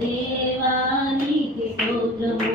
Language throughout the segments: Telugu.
దేవానికి స్తోత్రము.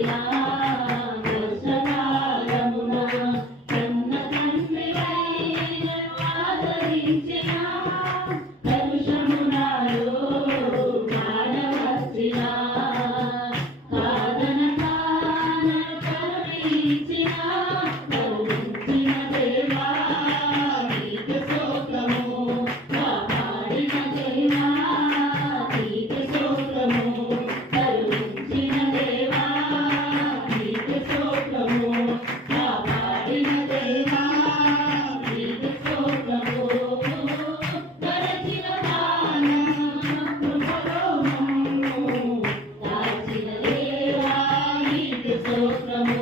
Yeah. స్తోత్రము